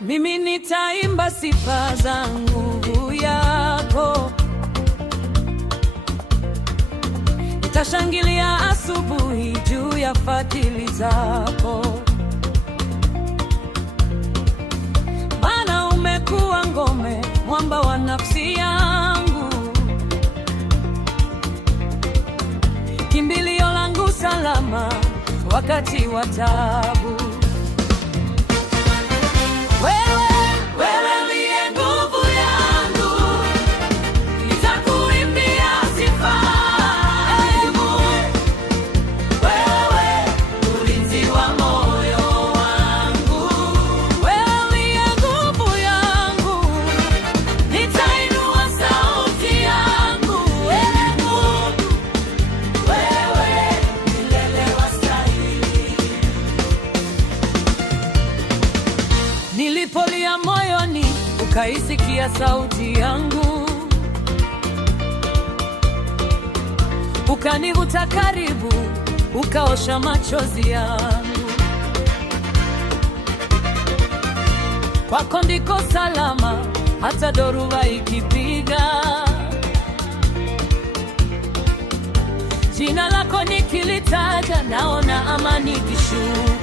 Mimi nitaimba sifa za nguvu yako, nitashangilia asubuhi juu ya fadhili zako. Bwana, umekuwa ngome, mwamba wa nafsi yangu, kimbilio langu salama wakati wa taabu. Nilipolia moyoni, ukaisikia sauti yangu, ukanivuta karibu, ukaosha machozi yangu. Kwako ndiko salama, hata dhoruba ikipiga. Jina lako nikilitaja, naona amani ikishuka.